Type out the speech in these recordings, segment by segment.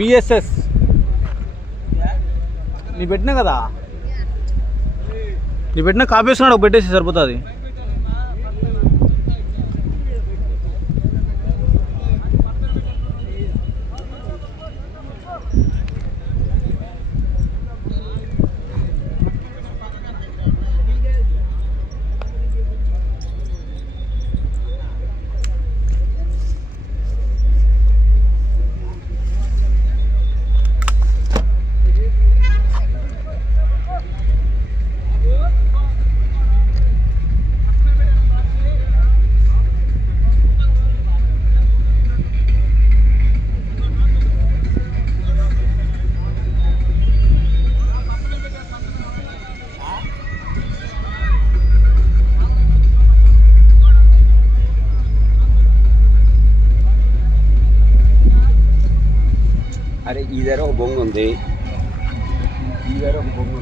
BSS నీ పెట్టినా కదా? నీ పెట్టిన కాపీ వేసుకున్నాడు ఒక పెట్టేసి సరిపోతుంది. ఈ దగ్గర ఒక బొంగు ఉంది ఈ దగ్గర ఒక బొంగు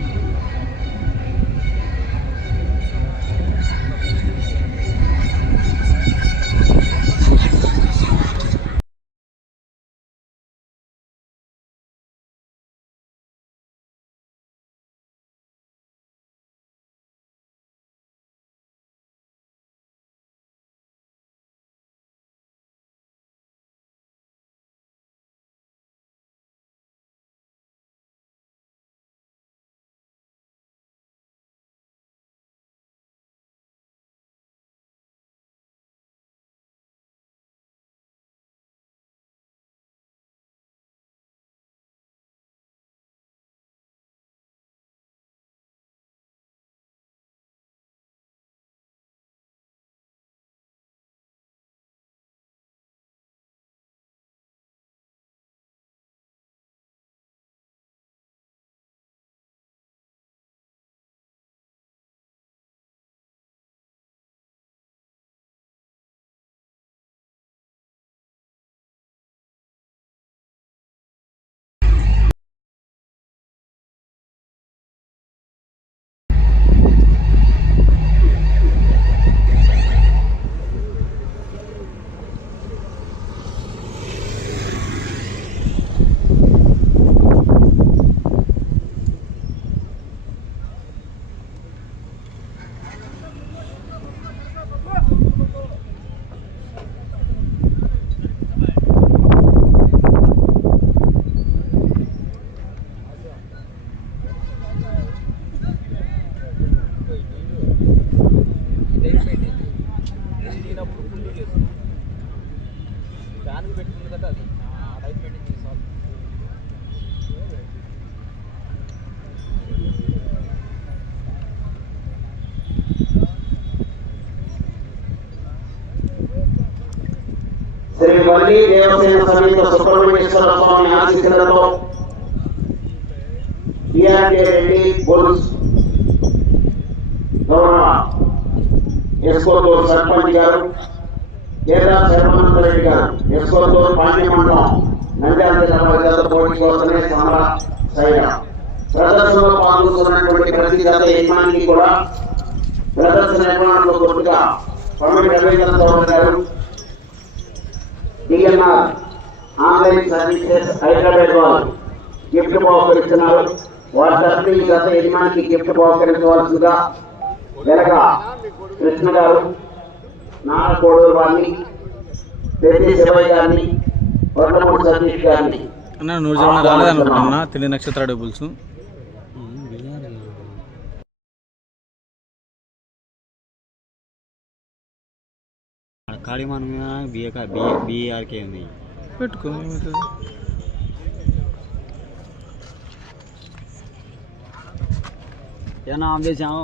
వల్లి దేవసేన సమేత సుబ్రహ్మణ్యేశ్వర స్వామి ఆశీస్సులతో డిఆర్కే రెడ్డి పోలీస్ గౌరవ ఎస్కోతూరు సర్పంచ్ గారు కేరళ శర్మానంద రెడ్డి గారు ఎస్కోతూరు పాండ్య మండలం నంద్యాల జిల్లా పోటీ కోసమే సమర ప్రదర్శనలో ప్రతి గత యజమానికి కూడా ప్రదర్శన నిర్మాణంలో కొద్దిగా స్వామి రవీంద్ర గారు డిఎన్ఆర్ ఆన్లైన్ సర్వీసెస్ హైదరాబాద్ వారు గిఫ్ట్ బహుకరిస్తున్నారు వారి తరఫున ఈ గత యజమానికి గిఫ్ట్ బహుకరించవలసిందిగా వెనక కృష్ణ గారు నారకోడు వారిని పెద్ద శివయ్య గారిని వడ్లమూడి సతీష్ గారిని అన్న నూరు జనం రాలేదనుకుంటున్నా. తిండి నక్షత్ర డబుల్స్ కాళీమాన మీద బిఏ బిఏఆర్కే ఉంది పెట్టుకో ఏమవుతుంది ఏమన్నా ఆన్ చేసాము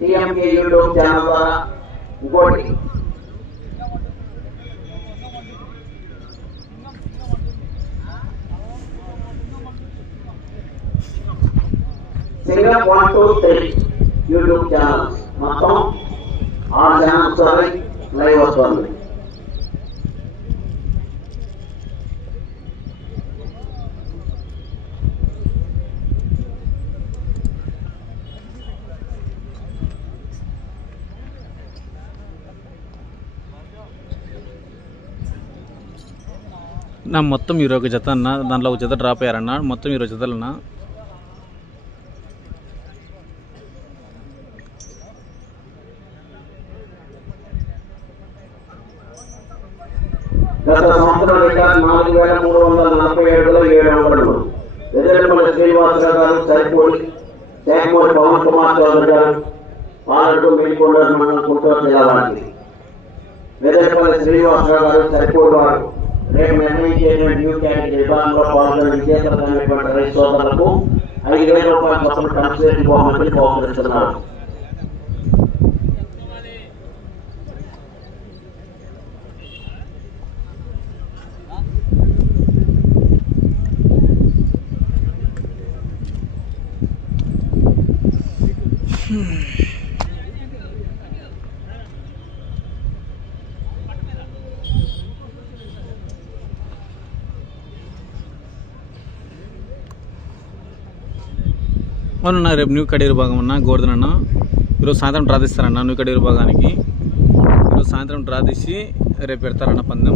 టీఎంకే యూట్యూబ్ ఛానల్ ద్వారా ఇంకోటి Singam one two three YouTube channels మొత్తం ఆరు ఛానల్స్ ఉన్నాయి లైవ్ వస్తుంది నా మొత్తం ఇరవై ఒక జత అన్న దాంట్లో ఒక జత డ్రాప్ అయ్యారన్న మొత్తం ఇరవై జతలన్నా. గత సంవత్సరం రికార్డు నాలుగు వేల మూడు వందల నలభై ఏడులో ఏడు గారు సరిపోడి పవన్ కుమార్ చౌదరి గారు పాలడు మేల్కొండ మండలం గుంటూరు జిల్లా వారికి. గారు సరిపోడు వారు. రేపు నిర్ణయించేటువంటి న్యూ క్యాండిడేట్ విభాగంలో పాల్గొన్న విజేతలైనటువంటి రైతు సోదరులకు ఐదు వేల రూపాయల మొత్తం కన్సలేషన్ బహుమతిని బహుకరిస్తున్నారు అవునన్నా రేపు న్యూ కడేరు భాగం అన్న గోవర్ధన్ అన్న. ఈరోజు సాయంత్రం డ్రా తీస్తారన్న న్యూ కడేరు భాగానికి. ఈరోజు సాయంత్రం డ్రా తీసి రేపు పెడతారన్న పందెం.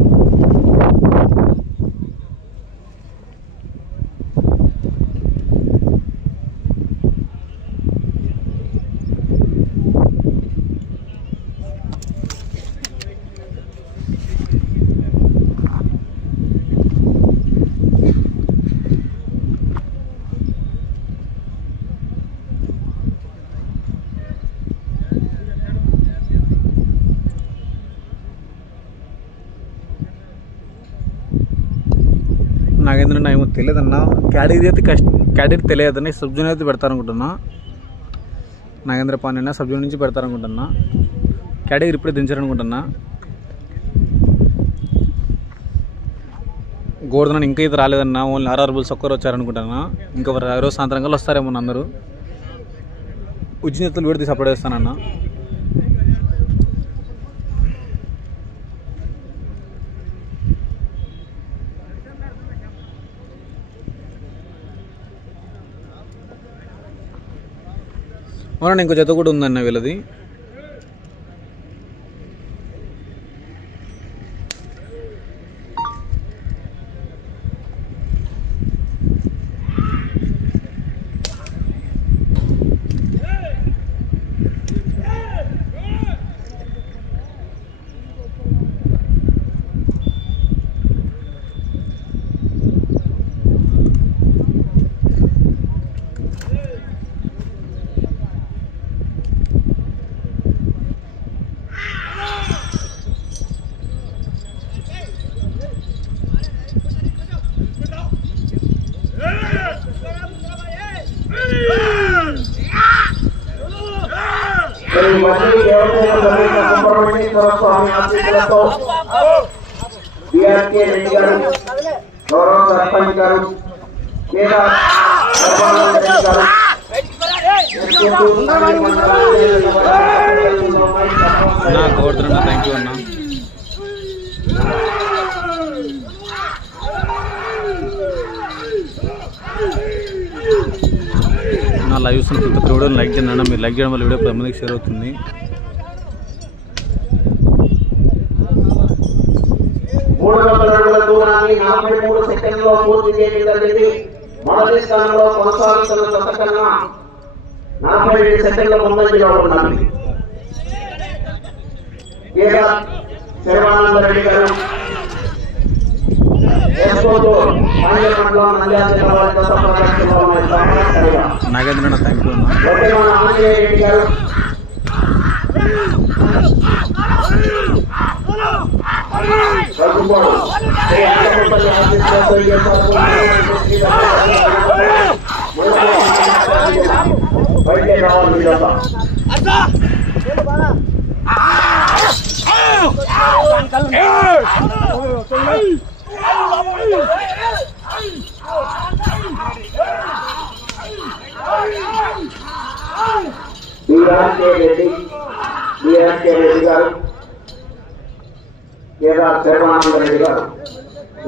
నాకేంటంటే ఏమో తెలియదన్నా. కేటగిరీ అయితే కష్ట కేటగిరీ తెలియదని సబ్ జూనియర్ అయితే పెడతారనుకుంటున్నా. నాగేంద్ర పాండ్యన సబ్ జూనియర్ నుంచి పెడతారనుకుంటున్నా. కేటగిరీ ఇప్పుడే దించారనుకుంటున్నా. గోవర్ధన ఇంకా ఇది రాలేదన్నా. ఓన్లీ ఆర్ఆర్ బుల్స్ ఒక్కరు వచ్చారనుకుంటున్నా. ఇంకా రోజు సాయంత్రం కల్లా వస్తారేమో అందరూ. ఉజ్జినెత్తులు విడిది సపోర్ట్ చేస్తానన్నా అవునండి ఇంకో జత కూడా ఉందన్న వీళ్ళది మరి మళ్ళీ దేవసేన సమేత సుబ్రహ్మణ్యేశ్వర స్వామి ఆశీస్సులతో బిఆర్కే రెడ్డి గారు గౌరవ సర్పంచ్ గారు లేదా సర్వానంద రెడ్డి గారు నా గోవర్ధన థ్యాంక్ యూ అన్న. నా లైవ్ చూస్తున్న ప్రతి వీడియోని లైక్ చేయండి అన్న. మీరు లైక్ చేయడం వల్ల వీడియో పది మందికి షేర్ అవుతుంది మూడు వందల అడుగుల దూరాన్ని నలభై మూడు సెకండ్లో పూర్తి చేయడం జరిగింది. మొదటి స్థానంలో కొనసాగుతున్న జత కన్నా నలభై ఏడు సెకండ్ల ముందంజలో ఉన్నది ఈడ శర్వానంద రెడ్డి గారు. ఎస్కోతో పాండ్యమండలం నంద్యాల జిల్లా వారి జత ప్రదర్శనలో ఉన్నాయి తప్పనిసరిగా నాగేంద్ర అన్న థ్యాంక్ యూ అన్న ఓకే మన ఆంజనేయ రెడ్డి గారు రఘు ఫుట్బాల్ శ్రీ అంకపల్లి ఆశీస్సులతో ఈ యొక్క బయటే రావాలి మీరంతా బీఆర్కే రెడ్డి కేదార్ శర్వానంద రెడ్డి గారు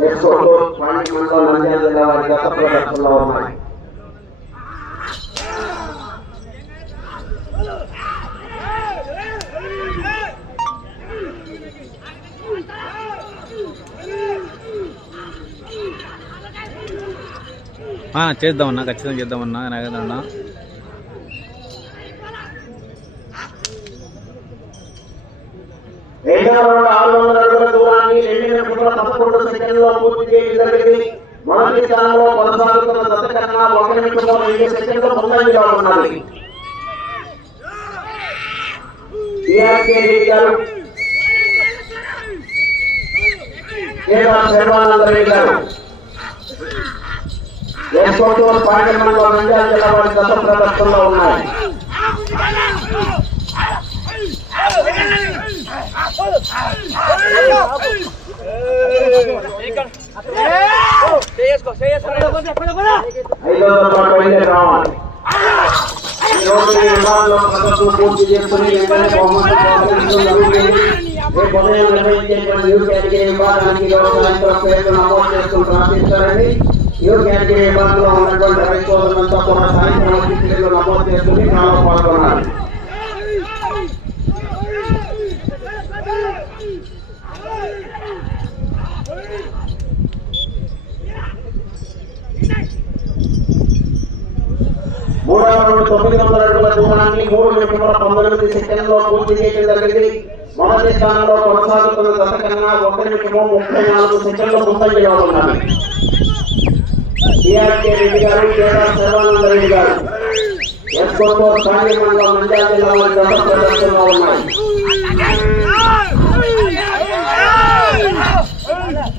ఎస్కోట్ పాండ్యమంలో నంద్యాల జిల్లా వారి గత ప్రదర్శనలో ఉన్నాయి. ఆ, చేద్దామన్నా ఖచ్చితంగా చేద్దామన్నా నాగేంద్ర అన్న రెండవ ఆరు వందల అడుగుల దూరాన్ని రెండు పదకొండు సెకండ్లో పూర్తి చేయడం జరిగింది మొదటి స్థానంలో కొనసాగుతున్న కన్నా ఒక నిమిషంలో రెండు సెకండ్లు ముందంజలో శర్వానంద రెడ్డి గారు నంద్యాల జిల్లా వారి ప్రదర్శనలో ఉన్నాయి తరగతి బయలుదేరి రావాలి ఈ రోజు ఈ విభాగంలో ప్రదర్శన పూర్తి చేసుకుని వెంటనే బహుమతి బహుమతులు జరుగుతుంది. రేపు ఉదయం నిర్వహించేటువంటి న్యూ కేటగిరీ విభాగానికి వ్యవసాయంతో పేరు నమోదు చేసుకుని ప్రార్థించాలని న్యూ కేటగిరీ విభాగంలో ఉన్నటువంటి రైతు సోదరులంతా కూడా సాయంత్రం వచ్చి పేర్లు నమోదు చేసుకుని నాలో పాల్గొనాలి మూడవ రౌండ్ తొమ్మిది వందల అడుగుల దూరాన్ని మూడు నిమిషముల పంతొమ్మిది సెకండ్లో పూర్తి చేయడం జరిగింది మొదటి స్థానంలో కొనసాగుతున్న దశ కన్నా ఒక నిమిషము ముప్పై నాలుగు సెకండ్ల ముందంజలో ఉన్నది సిఆర్కే రెడ్డి గారు కేదార్ సర్వానంద రెడ్డి గారు ఎస్ సాయి మండలం మండ్యా జిల్లా వారి దశ ప్రదర్శనలో ఉన్నాయి. ఐదు వందల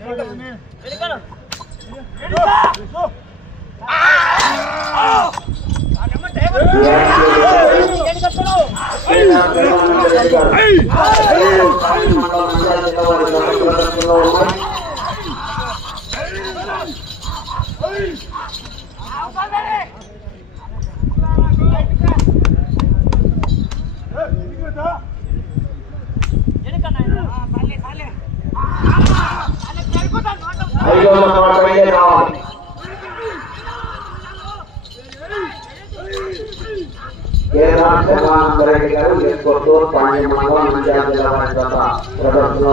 బయలుదేరి రావాలి కేదార్ శర్వానంద రెడ్డి గారు ఎస్కొత్తూరు పాండ్యమంలో నంద్యాల జిల్లా వారి ప్రదర్శనలో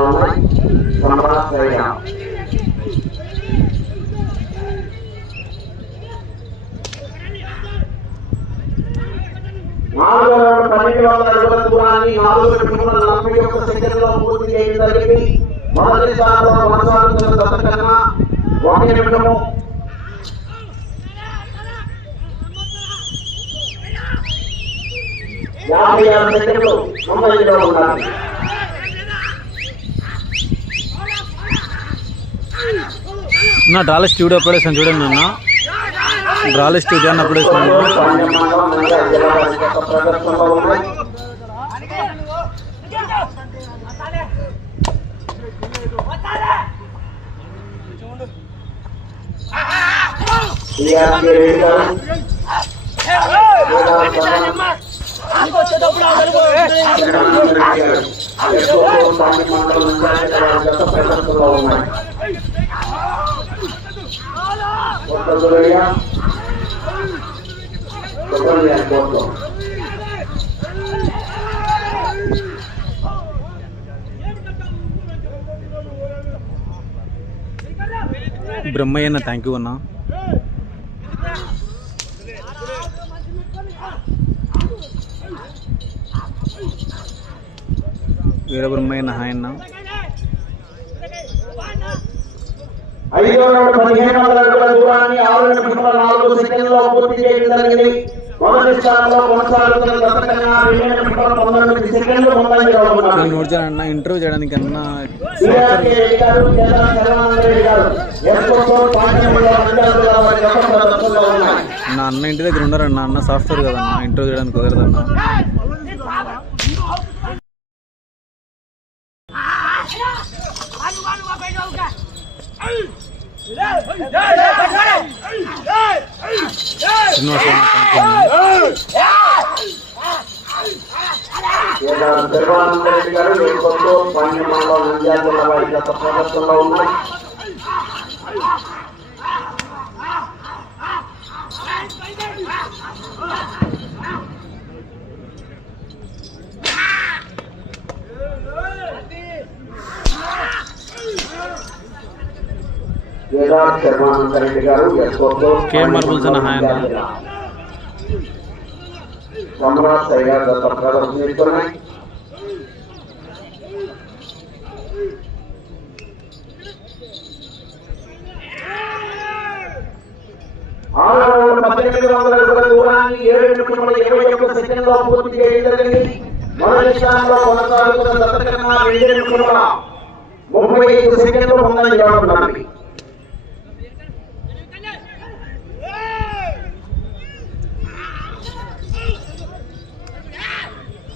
పన్నెండు వందల దూరాన్ని నాలుగు నలభై ఒక్క సెకండ్లో పూర్తి చేయడం జరిగింది మొదటి స్థానంలో కొనసాగుతున్న దశ కన్నా ఒక నిమిషము యాభై ఆరు సెకండ్లు ముందంజలో ఉండాలి. నా డ్రాలెస్ స్టూడియో అప్లోడ్ చేసాను చూడండి. అన్న డ్రాలెస్ స్టూడియో అని అప్లోడ్ చేసాను పాండ్యమంలో నంద్యాల జిల్లా వారి గత ప్రదర్శనలో ఉన్నాయి సిఆర్కే రెడ్డి గారు కేదార్ శర్వానంద బ్రహ్మయ్య బ్రహ్మయ్యన్న థ్యాంక్ యూ అన్నా. వీరబ్రహ్మయ్య బ్రహ్మయ్య ఐదో రౌండ్ పదిహేను వందల అడుగుల దూరాన్ని ఆరు నిమిషముల నాలుగు సెకండ్లో పూర్తి చేయడం జరిగింది మొదటి స్థానంలో కొనసాగుతున్న రెండు పంతొమ్మిది సెకండ్లు ఇంటర్వ్యూ చేయడానికి అన్నా. నా అన్న ఇంటి దగ్గర ఉన్నారన్న అన్న సాఫ్ట్వేర్ కదన్నా ఇంటర్వ్యూ చేయడానికి కుదరదన్నా. శ్రీనివాస్ గారు వారి ప్రదర్శనలో ఉన్నాయి కేదార్ శర్వానంద రెడ్డి గారు ఎస్కోతో కే మార్బుల్స్ అన్న హాయ్ అన్న. సమ్రాట్ సైగా గత ప్రదర్శనిస్తున్నాయి ఆరో రౌండ్ పద్దెనిమిది వందల అడుగుల దూరాన్ని ఏడు నిమిషముల ఇరవై ఒక్క సెకండ్లో పూర్తి చేయడం జరిగింది మొదటి స్థానంలో కొనసాగుతున్న దత్త కన్నా రెండు నిమిషముల ముప్పై ఐదు సెకండ్లు ముందంజలో ఉన్నది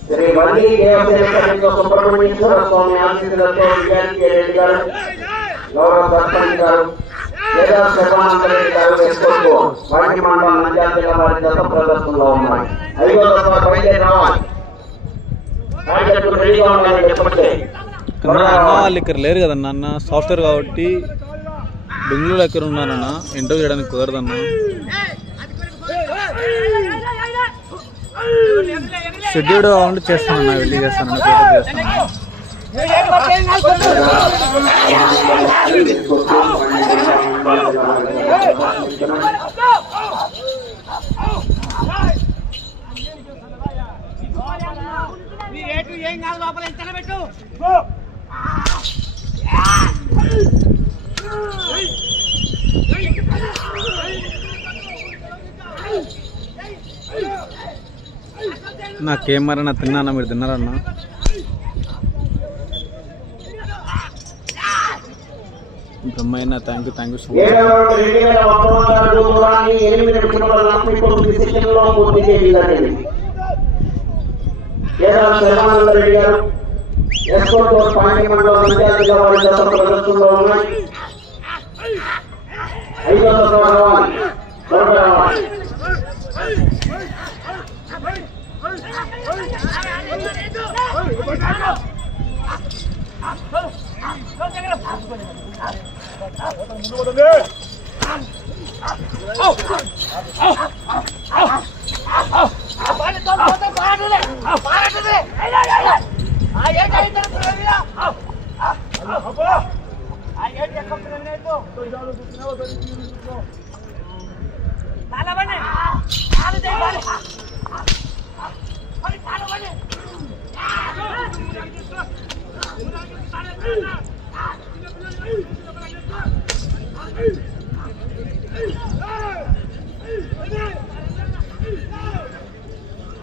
శ్రీ వల్లి దేవసేన సుబ్రహ్మణ్యేశ్వర స్వామి ఆశీస్సులతో విజయానికి రెడ్డి గారు గౌరవ సర్పంచ్ గారు లేదా శర్వానంద రెడ్డి గారు వేసుకోవచ్చు వాటి మండలం నంద్యాల జిల్లా వారి దశ ప్రదర్శనలో ఉన్నాయి ఐదో దశ బయలుదేరి రావాలి కార్యకర్తలు రెడీగా ఉండాలని చెప్పండి అన్న అన్న వాళ్ళు ఇక్కడ లేరు కదన్న అన్న సాఫ్ట్వేర్ కాబట్టి బెంగళూరు ఎక్కడ ఉన్నారన్న ఇంటర్వ్యూ చేయడానికి కుదరదన్న షెడ్యూల్ కావాలంటే చేస్తానన్న వెళ్ళి చేస్తానన్న పేపర్ చేస్తాను నాకేమన్నా తిన్నానా మీరు తిన్నారన్నా Brahmaiah thank you thank you so much ఏడవ రౌండ్ రెండు వేల ఒక్క వందల అడుగుల దూరాన్ని ఎనిమిది నిమిషముల నలభై తొమ్మిది సెకండ్లో పూర్తి చేయడం జరిగింది కేదార్ శర్వానంద రెడ్డి గారు ఎస్కోతో పాండ్య మండలం నంద్యాల జిల్లా వారి దశ ప్రదర్శనలో ఉన్నాయి ఐదో దశ రావాలి త్వరగా రావాలి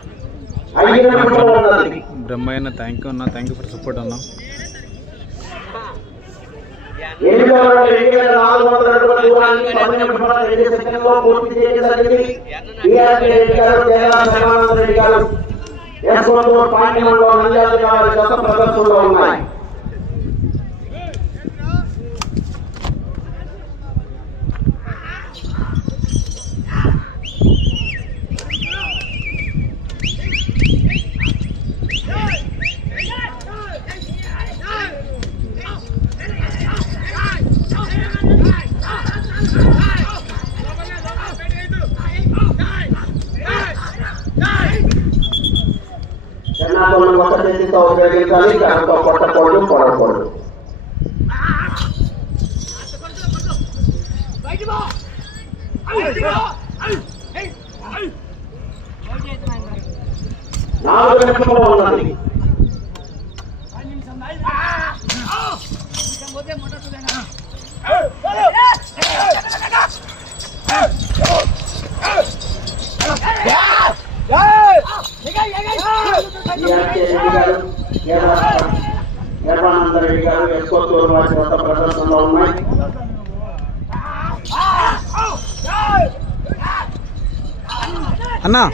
ఐదు నిమిషములు ఉన్నది బ్రహ్మయ్య థ్యాంక్ యూ అన్న థ్యాంక్ యూ ఫర్ సపోర్ట్ అన్న ఎనిమిదవ రౌండ్ ప్రదర్శనలో ఉన్నాయి నాలుగు వందల అడుగుల దూరాన్ని పది నిమిషముల రెండు సెకండ్లో పూర్తి చేయడం జరిగింది టీఆర్పీ రెడ్డి గారు కేదార్ శర్వానంద రెడ్డి గారు ఎస్కోతో పాండ్య మండలం నంద్యాల జిల్లా వారి దశ ప్రదర్శనలో ఉన్నాయి చిన్నాపులను ఒక చేతితో ఉపయోగించాలి దాంతో కొట్టకూడదు కొనకూడదు నాలుగు నిమిషములు ఉన్నది. దేవానంద రెడ్డి గారు ఎస్కోత్తూరు వారి వద్ద ప్రదర్శనలో ఉన్నాయి అన్నా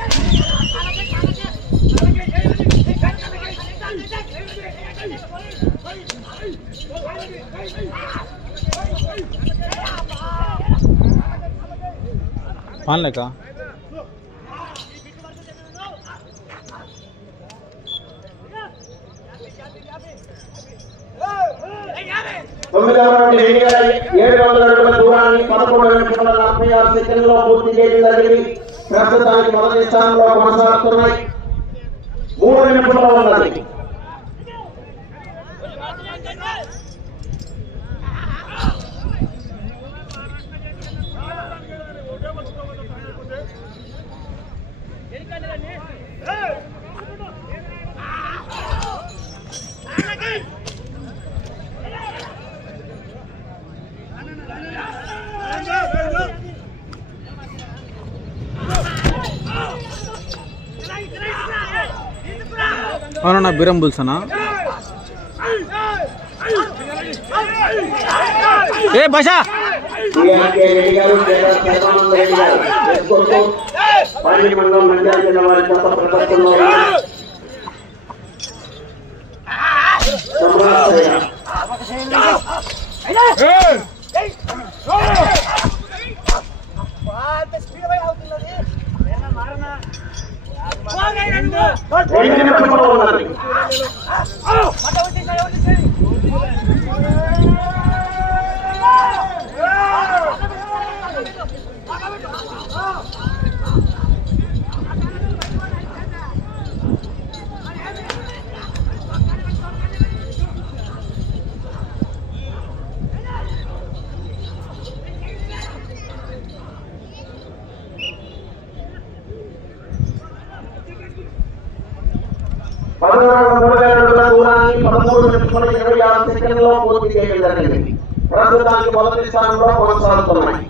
పాన్లేకా తొమ్మిదవ రౌండ్ రెండు ఏడు వందల అడుగుల దూరాన్ని పదకొండు నిమిషాల నలభై ఆరు సెకండ్లలో పూర్తి చేయడం జరిగింది. ప్రస్తుతానికి మొదటి స్థానంలో కొనసాగుతున్నాయి. మూడు నిమిషంలో ఉన్నది. అవునన్నా బీరం బుల్సనా ఏ భాషా టీఆర్కే రెడ్డి గారు కేరళ శర్వానంద రెడ్డి గారు ఎస్కొత్తూరు పార్టీ మండలం నంద్యాల జిల్లా వారి కొత్త ప్రదర్శనలో ఉన్నాయి సమ్రాట్ సైరా. రెండు నిమిషంలో ఉన్నది పదహారు సెకండ్లలో పూర్తి చేయడం జరిగింది. ప్రస్తుతానికి మొదటి స్థానంలో కొనసాగుతున్నాయి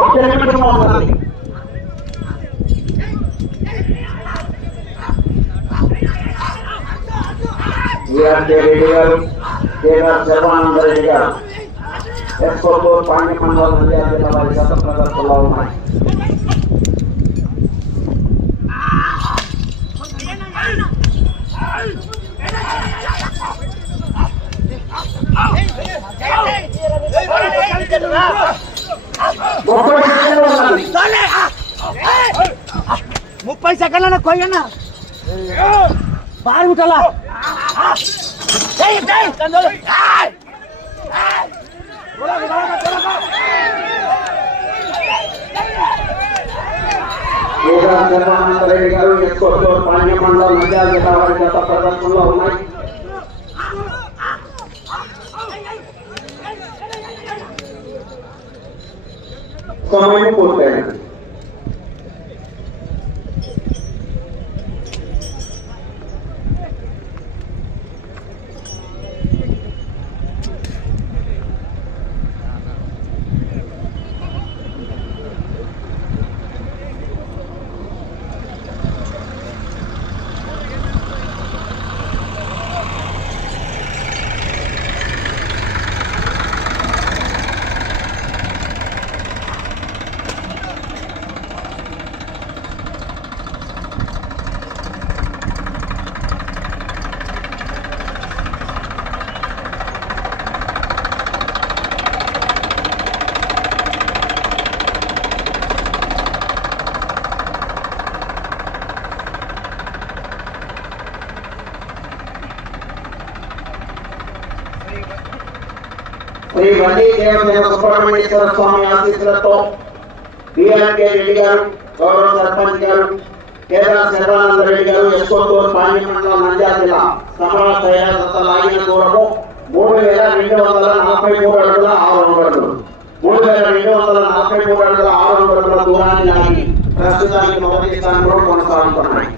ఒక్క నిమిషంలో ఉన్నది విఆర్కే రెడ్డి గారు కేఆర్ శర్వానంద రెడ్డి గారు పాండ్య మండలం నంద్యాల వారి ఉన్నాయి ముప్పై ఉన్నది ముప్పై సెకండ్ల కొయ్యన్న బారుముటలా కేఆర్ శర్వానంద రెడ్డి గారు ఎస్కోటూరు పాండ్య మండలం నంద్యాల జిల్లా వారి గత ప్రదర్శనలో ఉన్నాయి సమయం పూర్తయింది శ్రీ వల్లి దేవసేన సుబ్రహ్మణ్యేశ్వర స్వామి ఆశీస్సులతో బిఆర్కే రెడ్డి గారు గౌరవ సర్పంచ్ గారు కేరళ శర్వానంద రెడ్డి గారు ఎస్కోటూరు పార్లమెంట్ మండలం నంద్యాల జిల్లా సమరా తయారు లాగిన దూరము మూడు వేల రెండు వందల నలభై మూడు అడుగుల ఆరు అడుగులు మూడు వేల రెండు వందల నలభై మూడు అడుగుల ఆరు అడుగుల దూరాన్ని లాగి ప్రస్తుతానికి మొదటి స్థానంలో కొనసాగుతున్నాయి